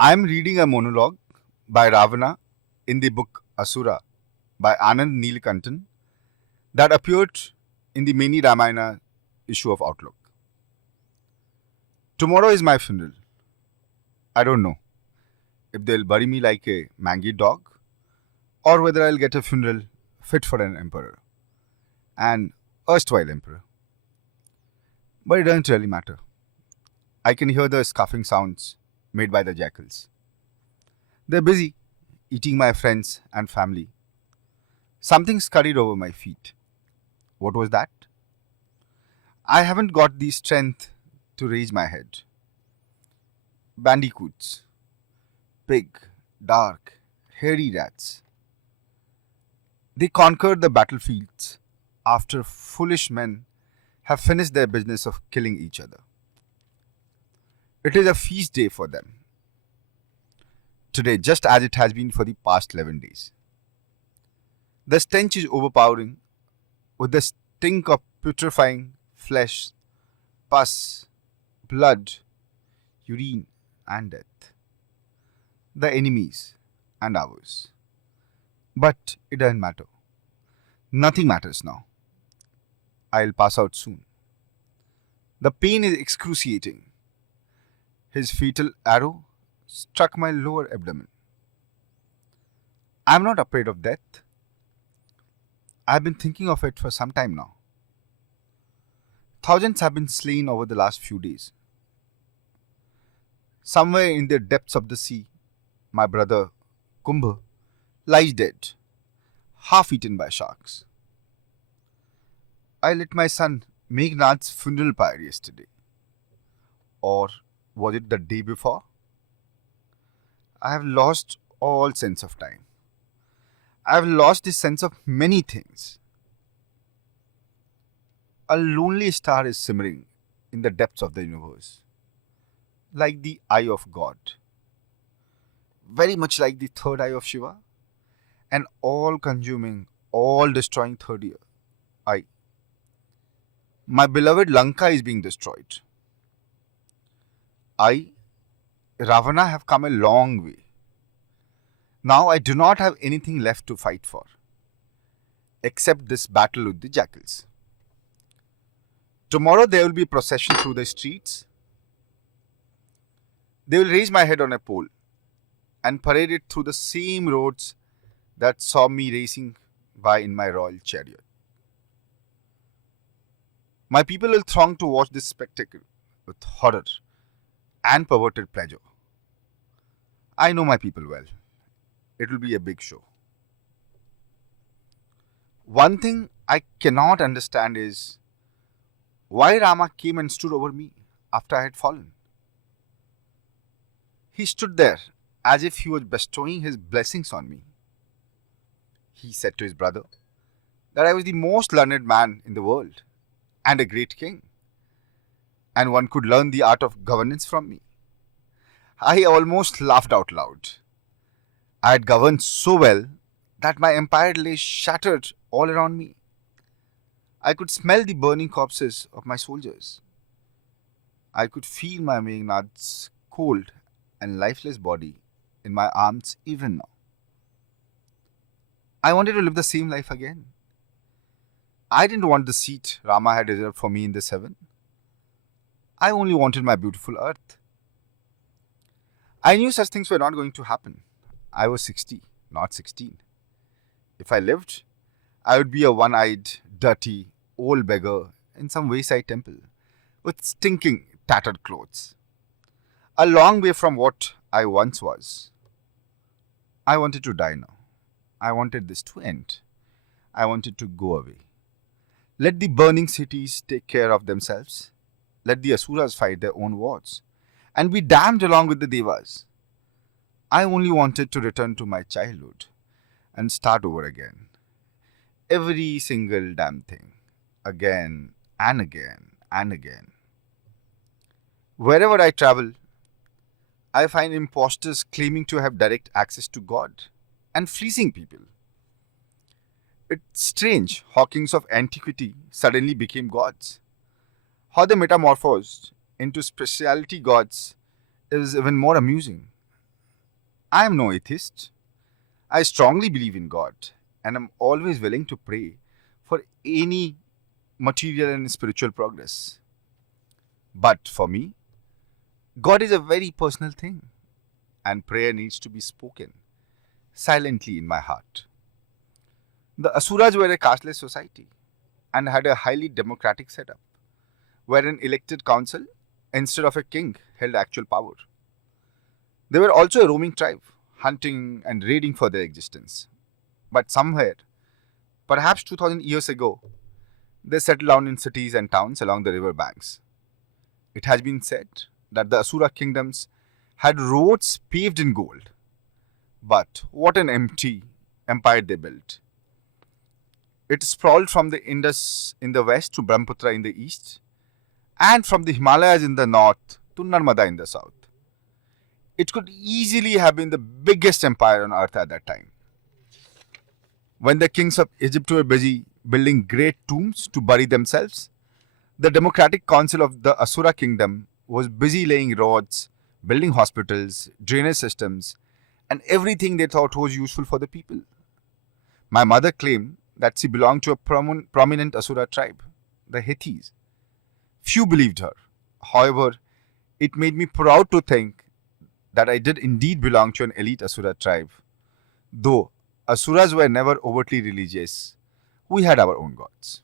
I am reading a monologue by Ravana in the book Asura by Anand Neelkantan that appeared in the mini Ramayana issue of Outlook. Tomorrow is my funeral. I don't know if they'll bury me like a mangy dog or whether I'll get a funeral fit for an emperor, an erstwhile emperor. But it doesn't really matter. I can hear the scuffing sounds made by the jackals. They're busy eating my friends and family. Something scurried over my feet. What was that? I haven't got the strength to raise my head. Bandicoots. Big, dark, hairy rats. They conquered the battlefields after foolish men have finished their business of killing each other. It is a feast day for them. Today, just as it has been for the past 11 days. The stench is overpowering with the stink of putrefying flesh, pus, blood, urine, and death. The enemies and ours. But it doesn't matter. Nothing matters now. I'll pass out soon. The pain is excruciating. His fatal arrow struck my lower abdomen. I'm not afraid of death. I've been thinking of it for some time now. Thousands have been slain over the last few days. Somewhere in the depths of the sea, my brother, Kumbh, lies dead, half eaten by sharks. I lit my son Meghnad's funeral pyre yesterday. Or was it the day before? I have lost all sense of time. I have lost the sense of many things. A lonely star is simmering in the depths of the universe, like the eye of God, very much like the third eye of Shiva, an all consuming, all destroying third eye. My beloved Lanka is being destroyed. I, Ravana, have come a long way. Now I do not have anything left to fight for, except this battle with the jackals. Tomorrow there will be a procession through the streets. They will raise my head on a pole and parade it through the same roads that saw me racing by in my royal chariot. My people will throng to watch this spectacle with horror and perverted pleasure. I know my people well. It will be a big show. One thing I cannot understand is why Rama came and stood over me after I had fallen. He stood there as if he was bestowing his blessings on me. He said to his brother that I was the most learned man in the world and a great king, and one could learn the art of governance from me. I almost laughed out loud. I had governed so well that my empire lay shattered all around me. I could smell the burning corpses of my soldiers. I could feel my Meghnad's cold and lifeless body in my arms even now. I wanted to live the same life again. I didn't want the seat Rama had reserved for me in this heaven. I only wanted my beautiful earth. I knew such things were not going to happen. I was 60, not 16. If I lived, I would be a one-eyed, dirty, old beggar in some wayside temple with stinking, tattered clothes. A long way from what I once was. I wanted to die now. I wanted this to end. I wanted to go away. Let the burning cities take care of themselves. Let the Asuras fight their own wars and be damned along with the Devas. I only wanted to return to my childhood and start over again. Every single damn thing. Again and again and again. Wherever I travel, I find impostors claiming to have direct access to God and fleecing people. It's strange how kings of antiquity suddenly became gods. How they metamorphosed into speciality gods is even more amusing. I am no atheist. I strongly believe in God and am always willing to pray for any material and spiritual progress. But for me, God is a very personal thing, and prayer needs to be spoken silently in my heart. The Asuras were a casteless society and had a highly democratic setup, where an elected council instead of a king held actual power. They were also a roaming tribe, hunting and raiding for their existence. But somewhere, perhaps 2000 years ago, they settled down in cities and towns along the river banks. It has been said that the Asura kingdoms had roads paved in gold. But what an empty empire they built. It sprawled from the Indus in the west to Brahmaputra in the east, and from the Himalayas in the north to Narmada in the south. It could easily have been the biggest empire on earth at that time. When the kings of Egypt were busy building great tombs to bury themselves, the democratic council of the Asura kingdom was busy laying roads, building hospitals, drainage systems, and everything they thought was useful for the people. My mother claimed that she belonged to a prominent Asura tribe, the Hethis. Few believed her. However, it made me proud to think that I did indeed belong to an elite Asura tribe. Though Asuras were never overtly religious, we had our own gods.